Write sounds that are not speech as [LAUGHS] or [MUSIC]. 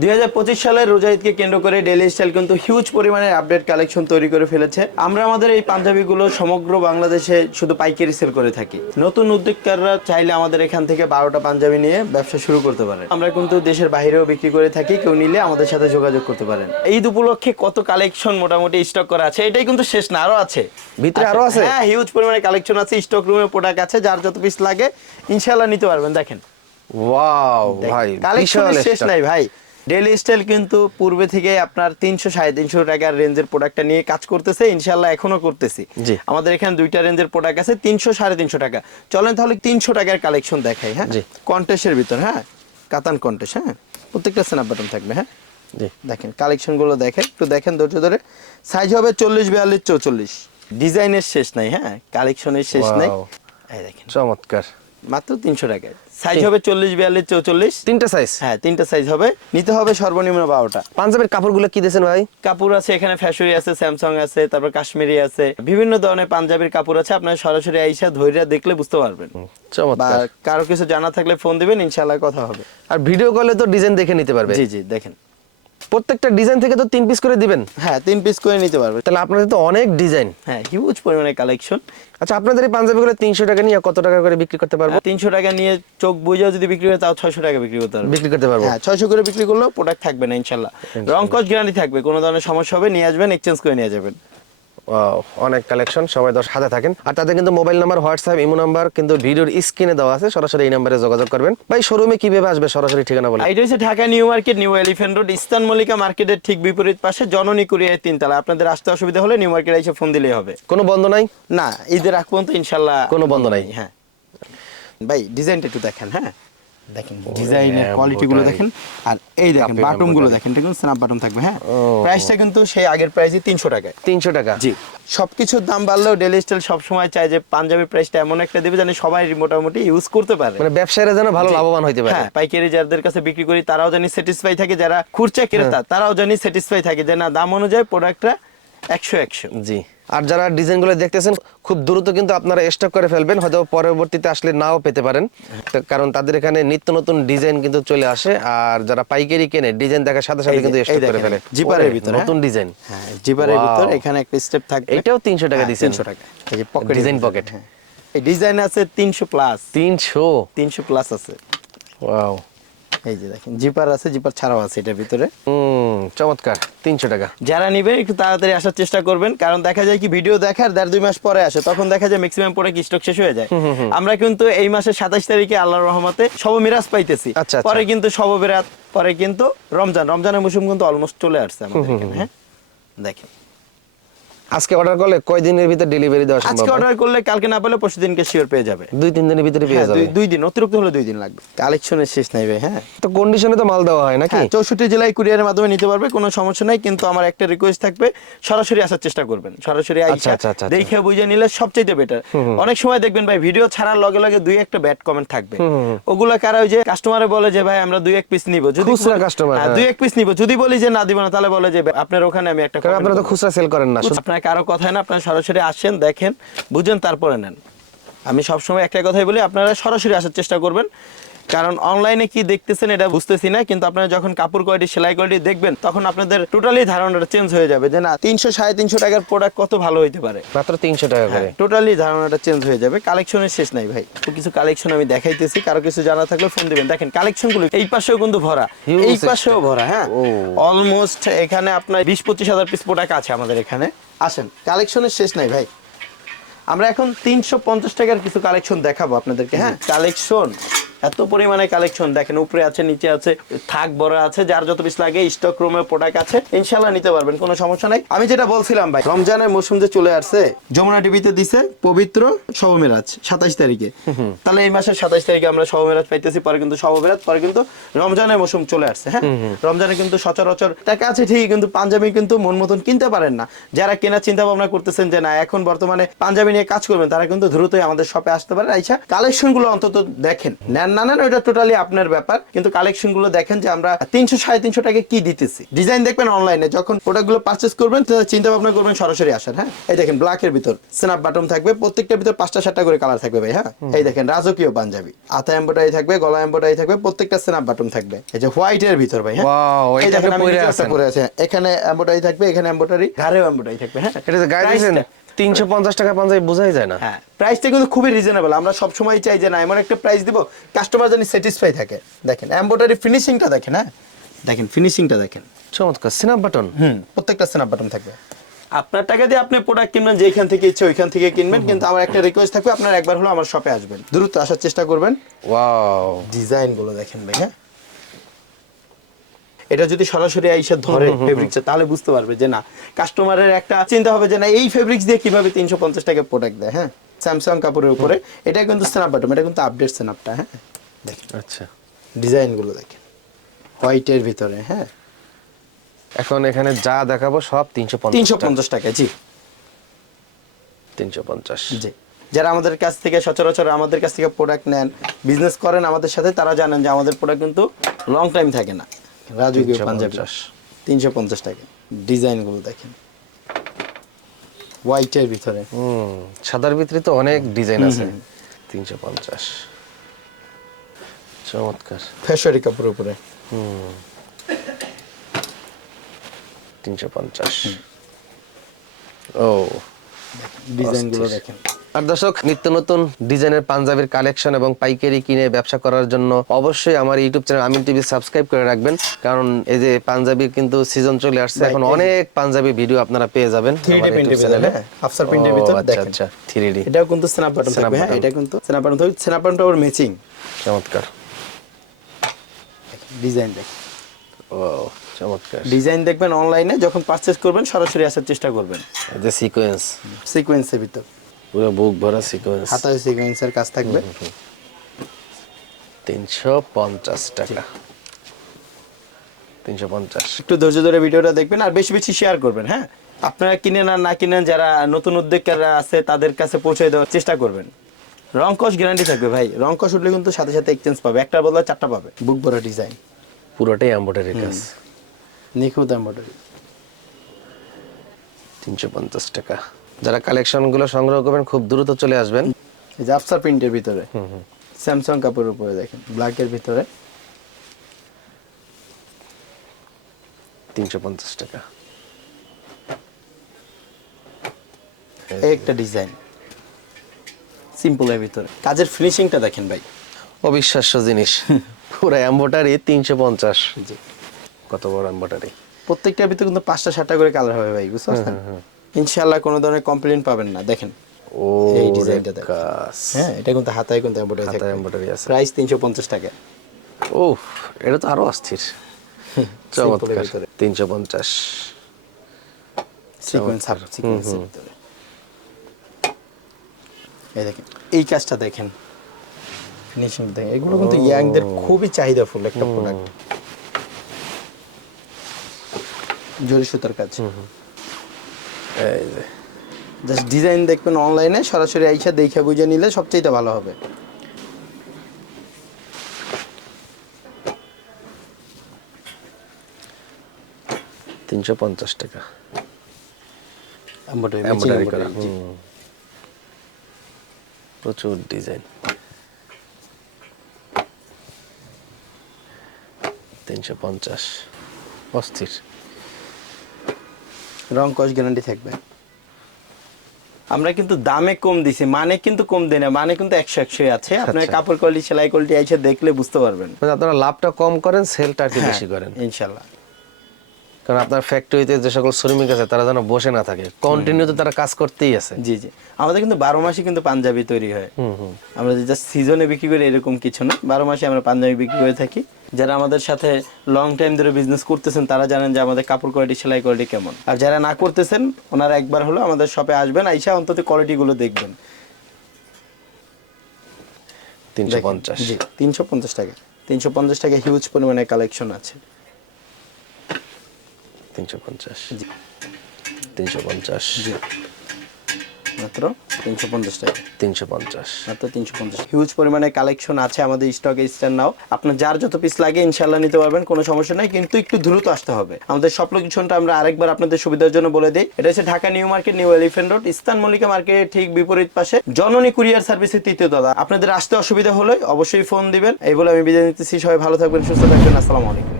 দুই সালের রোজা ঈদকে কেন্দ্র করে ডেলি স্টাইল কিন্তু হিউজ পরিমাণে আপডেট কালেকশন তৈরি করে ফেলেছে। আমরা আমাদের এই পাঞ্জাবিগুলো সমগ্র বাংলাদেশে শুধু পাইকারি সেল করে থাকি। নতুন উদ্যোক্তাররা চাইলে আমাদের এখান থেকে বারোটা পাঞ্জাবি নিয়ে ব্যবসা শুরু করতে পারে আমরা কিন্তু দেশের বাইরেও বিক্রি করে থাকি কেউ নিলে আমাদের সাথে যোগাযোগ করতে পারেন। ঈদ উপলক্ষে কত কালেকশন মোটামুটি স্টক করা আছে? এটাই কিন্তু শেষ না আরও আছে। ভিতরে আরও আছে? হ্যাঁ হিউজ পরিমাণে কালেকশন আছে স্টক রুমে প্রোডাক্ট আছে যার যত পিস লাগে ইনশাল্লাহ নিতে পারবেন। দেখেন। ওয়াও ভাই কালেকশনের বিশাল শেষ নাই ভাই। ডেলি স্টাইল কিন্তু পূর্বে থেকে আপনার তিনশো সাড়ে তিনশো টাকার রেঞ্জের প্রোডাক্টটা নিয়ে কাজ করতেছে ইনশাল্লাহ এখনও করতেছি। আমাদের এখানে দুইটা রেঞ্জের প্রোডাক্ট আছে তিনশো সাড়ে তিনশো টাকা। চলেন তাহলে তিনশো টাকার কালেকশন দেখাই হ্যাঁ। কন্টেস্টের ভিতর হ্যাঁ? কাতান কন্টেস্ট হ্যাঁ? প্রত্যেকটা স্ন্যাপ বাটন থাকবে হ্যাঁ? দেখেন কালেকশনগুলো দেখেন একটু দেখেন ধৈর্য ধরে। সাইজ হবে চল্লিশ বিয়াল্লিশ চৌচল্লিশ। ডিজাইনের শেষ নাই হ্যাঁ? কালেকশনের শেষ নাই। এই দেখেন। চমৎকার। মাত্র তিনশো টাকায়। সাইজ হবে চল্লিশ বিয়াল্লিশ চৌচল্লিশ। তিনটা সাইজ হ্যাঁ তিনটা সাইজ হবে। নিতে হবে সর্বনিম্ন বারোটা। পাঞ্জাবের কাপড়গুলো কি দিয়েছেন ভাই? কাপড় আছে এখানে ফ্যাশরি আছে স্যামসাং আছে তারপর কাশ্মীরি আছে। বিভিন্ন ধরনের পাঞ্জাবির কাপড় আছে আপনার সরাসরি আইসা ধৈর্য দেখলে বুঝতে পারবেন। কারও কিছু জানা থাকলে ফোন দিবেন ইনশাল্লাহ কথা হবে। আর ভিডিও কলে তো ডিজাইন দেখে নিতে পারবে। জি জি দেখেন। প্রত্যেকটা ডিজাইন থেকে তো তিন পিস করে দিবেন। হ্যাঁ তিন পিস করে নিতে পারবে। তাহলে আপনাদের তো অনেক ডিজাইন হ্যাঁ হিউজ পরিমাণে কালেকশন আচ্ছা আপনাদের এই পাঞ্জাবিগুলো তিনশো টাকা নিয়ে কত টাকা করে বিক্রি করতে পারব? তিনশো টাকা নিয়ে চোখ বুঝেও যদি বিক্রি করে তাও ছয়শো টাকা বিক্রি করতে পারব। বিক্রি করতে পারব? হ্যাঁ ছয়শো করে বিক্রি করলেও প্রোডাক্ট থাকবে না ইনশাল্লাহ। রং কস গ্যারান্টি থাকবে কোনো ধরনের সমস্যা হবে নিয়ে আসবেন এক্সচেঞ্জ করে নিয়ে যাবেন। অনেক কালেকশন সবাই দশ হাতে থাকেন। আর তাদের কিন্তু mobile number WhatsApp imo number কিন্তু ভিডিওর স্ক্রিনে দেওয়া আছে সরাসরি এই নাম্বারে যোগাযোগ করবেন। ভাই শোরুমে কীভাবে আসবে? সরাসরি ঠিকানা বলে এটা হচ্ছে Dhaka New Market New Elephant Road ইস্তান Mallika মার্কেটের ঠিক বিপরীত পাশে জননী কুরিয়ার তিনতলা। আপনাদের আসতে অসুবিধা হলে নিউ মার্কেট এসে ফোন দিলেই হবে। কোনো বন্ধ নাই? না ঈদের আগ পর্যন্ত ইনশাল্লাহ কোনো বন্ধ নাই। হ্যাঁ। ভাই ডিজাইনটা একটু দেখেন হ্যাঁ। দেখেন ডিজাইনের কোয়ালিটি গুলো দেখেন। আর এই দেখেন কাপে বাটনগুলো দেখেন কিন্তু স্ন্যাপ বাটন থাকবে হ্যাঁ? প্রাইসটা কিন্তু সেই আগের প্রাইসই তিনশো টাকায়। তিনশো টাকা। জি। সবকিছুর দাম বাড়লেও ডেলি স্টাইল সবসময় চায় যে পাঞ্জাবির প্রাইসটা এমন একটা দেবে জানি সবাই মোটামুটি ইউজ করতে পারে। মানে ব্যবসায়ীরা যেন ভালো লাভবান হইতে পারে। হ্যাঁ পাইকারি যাদের কাছে বিক্রি করি তারাও জানি স্যাটিসফাই থাকে যারা খুরচা ক্রেতা হ্যাঁ। তারাও জানি স্যাটিসফাই থাকে যে না দাম অনুযায়ী প্রোডাক্টটা একশো একশো। জি। আর যারা ডিজাইনগুলো দেখতেছেন খুব দ্রুত কিন্তু আপনারা স্টক করে ফেলবেন হয়তো পরবর্তীতে আসলে নাও পেতে পারেন। কারণ তাদের এখানে নিত্য নতুন ডিজাইন কিন্তু চলে আসে আর যারা পাইকারি কেনে ডিজাইন দেখার সাথে সাথে কিন্তু স্টক করে ফেলে। জিপারের ভিতরে, নতুন হ্যাঁ? ডিজাইন। হ্যাঁ জিপারের. ভিতর এখানে একটা স্টেপ থাকবে। এটাও 300 টাকা দিছেন। তিনশো টাকা। এই যে পকেট Design pocket। এই ডিজাইন আছে তিনশো প্লাস তিনশো। তিনশো প্লাস আছে। ওয়াও এই যে দেখেন জিপার আছে জিপার ছাড়াও আছে এটার ভিতরে। হুম চমৎকার তিনশো টাকা। যারা নিবেন একটু তাড়াতাড়ি আসার চেষ্টা করবেন কারণ দেখা যায় কি ভিডিও দেখার দেড় দুই মাস পরে আসে তখন দেখা যায় ম্যাক্সিমাম পরে কি স্টক শেষ হয়ে যায়। আমরা কিন্তু এই মাসের সাতাশ তারিখে আল্লাহর রহমতে সব মিরাজ পাইতেছি। আচ্ছা, আচ্ছা। পরে কিন্তু সব বিরাত পরে কিন্তু রমজান রমজানের মৌসুম কিন্তু অলমোস্ট চলে আসছে আমাদের হ্যাঁ? দেখেন। আজকে অর্ডার করলে কয় দিনের ভিতরে ডেলিভারি দেওয়া সম্ভব? আজকে অর্ডার করলে কালকে না পেলে পরশু দিনকে শিওর পেয়ে যাবে। দুই তিন দিনের ভিতরে পেয়ে হ্যাঁ, যাবে। দুই- দিন অতিরিক্ত হলে দুই দিন লাগবে। কালেকশনের শেষ নাই ভাই হ্যাঁ। তো কন্ডিশনে তো মাল দেওয়া হয় নাকি? হ্যাঁ চৌষট্টি জেলায় কুরিয়ারের মাধ্যমে নিতে পারবে কোনো সমস্যা নাই কিন্তু আমার একটা রিকোয়েস্ট থাকবে সরাসরি আসার চেষ্টা করবেন। সরাসরি আইসা আচ্ছা, আচ্ছা, আচ্ছা। দেখে বুঝে নিলে সবচেয়ে বেটার অনেক সময় দেখবেন ভাই ভিডিও ছাড়ার লগে লগে দুই একটা ব্যাড কমেন্ট থাকবে। ওগুলা কারা ওই যে কাস্টমারে বলে যে ভাই আমরা দুই এক পিস নিব। যদি খুচরা customer, হ্যাঁ। দুই এক পিস নিব। যদি বলি যে না দিব না তাহলে বলে যে আপনার ওখানে আমি একটা আপনারা তো খুচরা সেল করেন না। আপনার কারও কথায় না, আপনারা সরাসরি আসেন, দেখেন, বুঝেন, তারপরে নেন। আমি সবসময় একটাই কথাই বলি, আপনারা সরাসরি আসার চেষ্টা করবেন। কারণ অনলাইনে কি দেখতেছেন এটা বুঝতেছি না কিন্তু আপনারা যখন কাপড় কোয়ালিটি সেলাই কোয়ালিটি দেখবেন তখন আপনাদের টোটালি ধারণাটা চেঞ্জ হয়ে যাবে যে না তিনশো সাড়ে তিনশো টাকার প্রোডাক্ট কত ভালো হইতে পারে। মাত্র তিনশো টাকা করে। টোটালি ধারণাটা চেঞ্জ হয়ে যাবে। কালেকশনের শেষ নাই ভাই। কিছু কালেকশন আমি দেখাইতেছি কারও কিছু জানা থাকলে ফোন দিবেন। দেখেন কালেকশনগুলো এই পাশেও কিন্তু ভরা। এই পাশেও ভরা হ্যাঁ। অলমোস্ট এখানে আপনার বিশ পঁচিশ হাজার পিস প্রোডাক্ট আছে আমাদের এখানে। আসেন কালেকশনের শেষ নাই ভাই। আমরা এখন তিনশো পঞ্চাশ টাকার কিছু কালেকশন দেখাবো আপনাদেরকে হ্যাঁ। কালেকশন এত পরিমাণে কালেকশন দেখেন উপরে আছে নিচে আছে থাক বড় আছে যার যত পিস লাগে স্টক রুমে প্রোডাক্ট আছে ইনশাল্লাহ নিতে পারবেন কোনো সমস্যা নাই। আমি যেটা বলছিলাম ভাই রমজানের মৌসুম যে চলে আসছে যমুনা টিভিতে দিছে পবিত্র শবমেরাজ সাতাশ তারিখে। তাহলে এই মাসের সাতাশ তারিখে আমরা শবমেরাজ পাইতেছি পরে কিন্তু শবমেরাজ পরে কিন্তু রমজানের মৌসুম চলে আসছে হ্যাঁ? রমজানে কিন্তু সচরাচর টাকা আছে ঠিকই কিন্তু পাঞ্জাবি কিন্তু মন মতন কিনতে পারেন না। যারা কেনার চিন্তা ভাবনা করতেছেন যে না এখন বর্তমানে পাঞ্জাবি নিয়ে কাজ করবেন তারা কিন্তু দ্রুতই আমাদের শপে আসতে পারে আইসা কালেকশনগুলো অন্তত দেখেন নেন না নেন ওটা টোটালি আপনার ব্যাপার। কিন্তু কালেকশনগুলো দেখেন যে আমরা তিনশো সাড়ে তিনশো টাকা কি দিতেছি। ডিজাইন দেখবেন অনলাইনে যখন প্রোডাক্টগুলো পার্চেস করবেন চিন্তা ভাবনা করবেন সরাসরি আসার হ্যাঁ? এই দেখেন ব্ল্যাকের ভিতর স্ন্যাপ বাটন থাকবে প্রত্যেকটার ভিতর পাঁচটা সাতটা করে কালার থাকবে ভাই হ্যাঁ? এই দেখেন রাজকীয় পাঞ্জাবি। আতা এম্বোটারি থাকবে গলা এম্বোটারি থাকবে প্রত্যেকটা স্ন্যাপ বাটন থাকবে। এই যে হোয়াইট এর ভিতর ভাই হ্যাঁ? এই দেখেন পরে আছে এখানে এম্বোটারি থাকবে এখানে এম্বোটারি ঘাড়েও এম্বোটারি থাকবে হ্যাঁ? এটা গায়ে দিয়েছেন টা- তিনশো পঞ্চাশ টাকা পাঞ্জাবি বোঝাই যায় না। হ্যাঁ প্রাইসটা কিন্তু খুবই রিজনেবল আমরা সব সময় চাই যে না এমন একটা প্রাইস দিব কাস্টমার জানি স্যাটিসফাই থাকে। দেখেন এম্বোটারি ফিনিশিংটা দেখেন হ্যাঁ? দেখেন ফিনিশিংটা দেখেন। চমৎকার সিনাপ বাটন হুম প্রত্যেকটা স্ন্যাপ বাটন থাকবে। আপনার টাকা দিয়ে আপনি প্রোডাক্ট কিনবেন যেখান থেকে ইচ্ছে ওইখান থেকে কিনবেন কিন্তু আমার একটা রিকোয়েস্ট থাকবে আপনার একবার হলো আমার শপে আসবেন। দ্রুত আসার চেষ্টা করবেন। ওয়াও ডিজাইনগুলো দেখেন ভাই হ্যাঁ এটা যদি সরাসরি আইসা ধরে ফেব্রিক্সটা তাহলে বুঝতে পারবে যে না কাস্টমারের একটা চিন্তা হবে যে না এই ফেব্রিক্স দিয়ে কীভাবে তিনশো পঞ্চাশ টাকা প্রোডাক্ট দেয় হ্যাঁ? স্যামসাং কাপড়ের উপরে। এটা কিন্তু স্ন্যাপ বাটন এটা কিন্তু আপডেট স্ন্যাপটা হ্যাঁ? দেখেন। আচ্ছা। ডিজাইনগুলো দেখেন। হোয়াইটের ভিতরে হ্যাঁ? এখন এখানে যা দেখাবো সব তিনশো তিনশো পঞ্চাশ টাকা জি। তিনশো পঞ্চাশ। জি। যারা আমাদের কাছ থেকে সচরাচর আমাদের কাছ থেকে প্রোডাক্ট নেন বিজনেস করেন আমাদের সাথে তারা জানেন যে আমাদের প্রোডাক্ট কিন্তু লং টাইম থাকে না। রাজকীয় পাঞ্জাবি। তিনশো পঞ্চাশ টাকা। ডিজাইনগুলো দেখেন। হোয়াইটের ভিতরে। হুম সাদার ভিতরে তো অনেক ডিজাইন আছে। তিনশো পঞ্চাশ। চমৎকার। ফ্যাশরি কাপড়ের উপরে। তিনশো পঞ্চাশ। ও। ডিজাইনগুলো। দেখেন। আর দর্শক নিত্য নতুন ডিজাইনের পাঞ্জাবির কালেকশন এবং পাইকারি কিনে ব্যবসা করার জন্য অবশ্যই আমার YouTube channel Amin TV subscribe করে রাখবেন। কারণ এই যে পাঞ্জাবির কিন্তু সিজন চলে আসছে এখন অনেক পাঞ্জাবি ভিডিও আপনারা পেয়ে যাবেন থ্রি প্রিন্টের YouTube channel এ। ভিতরে আফসার প্রিন্টের ভিতরে ও, আচ্ছা দেখেন। আচ্ছা থ্রি এটাও কিন্তু স্ন্যাপ বাটন থাকবে হ্যাঁ এটা কিন্তু স্ন্যাপ বাটন থাকবে স্ন্যাপ বাটনটা ওর ম্যাচিং চমৎকার। ডিজাইন দেখেন। ও চমৎকার। ডিজাইন দেখবেন অনলাইনে যখন পারচেজ করবেন সরাসরি আসার চেষ্টা করবেন। যে সিকোয়েন্স সিকোয়েন্সের ভিতর। পুরো বুক ভরা সিকোয়েন্স হাতায় সিকোয়েন্সের কাজ থাকবে। তিনশো পঞ্চাশ টাকা। তিনশো পঞ্চাশ। একটু ধৈর্য ধরে ভিডিওটা দেখবেন আর বেশি বেশি শেয়ার করবেন হ্যাঁ? আপনারা কিনেন আর না কিনেন যারা নতুন উদ্যোক্তারা আছে তাদের কাছে পৌঁছে দেওয়ার চেষ্টা করবেন। রং কস গ্যারান্টি থাকবে ভাই। রং কস উঠলে কিন্তু সাথে সাথে এক্সচেঞ্জ পাবে। একটার বদলে চারটা পাবে। বুক ভরা ডিজাইন পুরোটাই এম্বোটারি কাজ। নিখুঁত এম্বয়ডারি তিনশো পঞ্চাশ টাকা। যারা কালেকশনগুলো সংগ্রহ করবেন খুব দ্রুত চলে আসবেন। এই যে আফসার প্রিন্টের ভিতরে। স্যামসাং কাপড়ের উপরে দেখেন ব্ল্যাকের ভিতরে। তিনশো পঞ্চাশ টাকা। একটা ডিজাইন। সিম্পলের ভিতরে। কাজের ফিনিশিংটা দেখেন ভাই। অবিশ্বাস্য জিনিস। [LAUGHS] পুরো এম্বোটারি তিনশো পঞ্চাশ। জি। কত বড় এম্বোটারি প্রত্যেকটার ভিতরে কিন্তু পাঁচটা সাতটা করে কালার হবে ভাই বুঝতে পারছেন? ইনশাআল্লাহ কোনো ধরনের কমপ্লেন পাবেন না দেখেন। ও এই ডিজাইনটা দেখেন। হ্যাঁ এটা কিন্তু হাতায় কিন্তু এম্বয়ডারি হাতায় এম্বোটারি আছে। প্রাইস তিনশো পঞ্চাশ টাকা। ও এটা তো আরও অস্থির। [LAUGHS] চমৎকার। ভিতরে। তিনশো পঞ্চাশ। সিকোয়েন্স হাফ সিকোয়েন্সের ভিতরে। এই দেখেন এই কাজটা দেখেন। ফিনিশিং দেখেন। এগুলো কিন্তু ইয়াংদের খুবই চাহিদা ফুল একটা প্রোডাক্ট জরি সুতার কাজ। এই যে জাস্ট ডিজাইন দেখবেন অনলাইনে সরাসরি আইসা দেখে বুঝে নিলে সবচেয়ে ভালো হবে। তিনশো পঞ্চাশ টাকা। প্রচুর ডিজাইন তিনশো পঞ্চাশ। অস্থির। রং কস গ্যারান্টি থাকবে। আমরা কিন্তু দামে কম দিছি মানে কিন্তু কম দেয় না মানে কিন্তু একশো একশোই আছে। আপনার আচ্ছা। কাপড় কোয়ালিটি সেলাই কোয়ালিটি এসে দেখলে বুঝতে পারবেন। মানে আপনারা লাভটা কম করেন সেলটা আর হ্যাঁ, বেশি করেন। ইনশাল্লাহ। কারণ আপনার ফ্যাক্টরিতে যে সকল শ্রমিক আছে তারা যেন বসে না থাকে। কন্টিনিউ তো তারা কাজ করতেই আছে। জি জি। আমাদের কিন্তু বারো মাসে কিন্তু পাঞ্জাবি তৈরি হয়। হুম হুম। আমরা যে জাস্ট সিজনে বিক্রি করি এরকম কিছু না। বারো মাসে আমরা পাঞ্জাবি বিক্রি করে থাকি। যারা আমাদের সাথে লং টাইম ধরে বিজনেস করতেছেন তারা জানেন যে আমাদের কাপড় কোয়ালিটি সেলাই কোয়ালিটি কেমন। আর যারা না করতেছেন ওনারা একবার হলো আমাদের শপে আসবেন আইসা অন্তত কোয়ালিটিগুলো দেখবেন। তিনশো পঞ্চাশ। জি তিনশো পঞ্চাশ টাকা। তিনশো পঞ্চাশ টাকা হিউজ পরিমাণে কালেকশন আছে। তিনশো পঞ্চাশ। জি। তিনশো পঞ্চাশ। জি। মাত্র তিনশো পঞ্চাশ টাকা। তিনশো পঞ্চাশ। মাত্র তিনশো পঞ্চাশ। হিউজ পরিমাণে কালেকশন আছে আমাদের স্টকে স্ট্যান্ড নাও আপনার যার যত পিস লাগে ইনশাল্লাহ নিতে পারবেন কোনো সমস্যা নাই। কিন্তু একটু দ্রুত আসতে হবে। আমাদের সব লোকেশনটা আমরা আরেকবার আপনাদের সুবিধার জন্য বলে দিই। এটা হচ্ছে Dhaka New Market New Elephant Road ইস্তান Mallika মার্কেটের ঠিক বিপরীত পাশে। জননী কুরিয়ার সার্ভিসের তৃতীয় তলা। আপনাদের আসতে অসুবিধা হলে অবশ্যই ফোন দিবেন। এই বলে আমি বিদায় নিতেছি। সবাই ভালো থাকবেন সুস্থ থাকবেন। আসসালামু আলাইকুম।